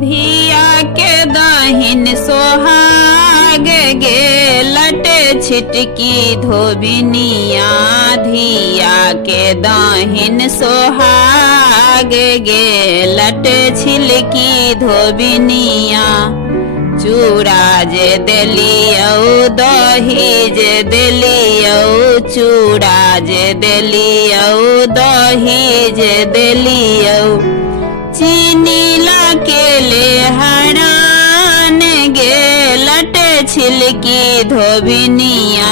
धिया के दहिन सोहाग गे लटे छिटकी धोबिनिया। धिया के दहिन सोहाग गे लटे छिलकी धोबिनिया। चूड़ा जे देलियौ दही जे देलियौ, चूड़ा जे देलियौ दही जे देलियौ। चीनी लाके ले हरान गे लटे छिलकी धोबिनिया।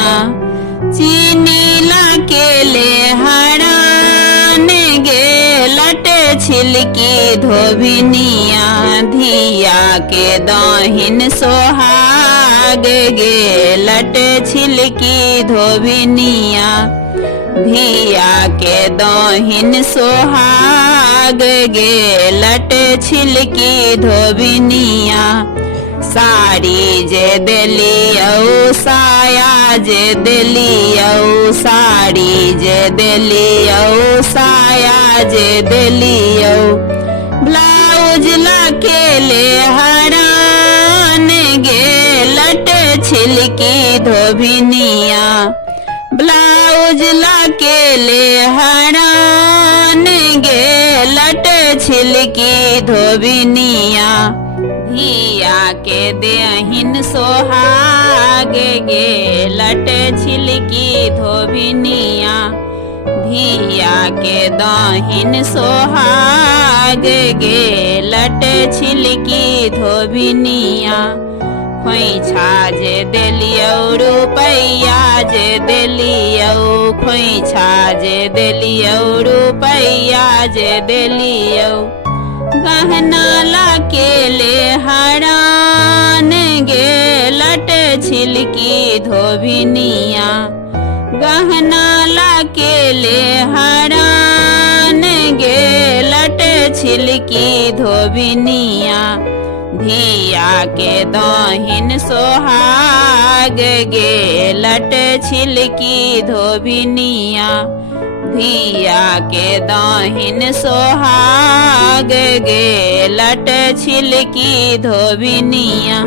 चीनी लाके ले हरान गे लटे छिलकी धोबिनिया। धिया के दहिन सोहाग गे लटे छिलकी धोबिनिया। धिया के दहिन सोहाग गे लटे छिलकी धोबिनिया। साड़ी जे देलियौ साया जे देलियौ, साड़ी जे देलियौ साया जे देलियौ। ब्लाउज लाके ले हरान गे लटे छिलकी धोबिनिया। ब्लाउज लाके ले हरान गे लटे छिलकी धोबिनिया। धिया के दहिन सोहाग गे लटे छिलकी धोबिनिया। धिया के दहिन सोहाग गे लटे छिलकी धोबिनिया। खोइछा जे देलियौ रुपैया जे देलियौ, खोइछा जे देलियौ रुपैया जे देलियौ। गहना लाके ले हरान गे लटे छिलकी धोबिनिया। गहना लाके ले हरान गे लटे छिलकी धोबिनिया। धिया के दहिन सोहाग गे लटे छिलकी धोबिनिया। धिया के दहिन सोहाग गे लटे छिलकी धोबिनिया।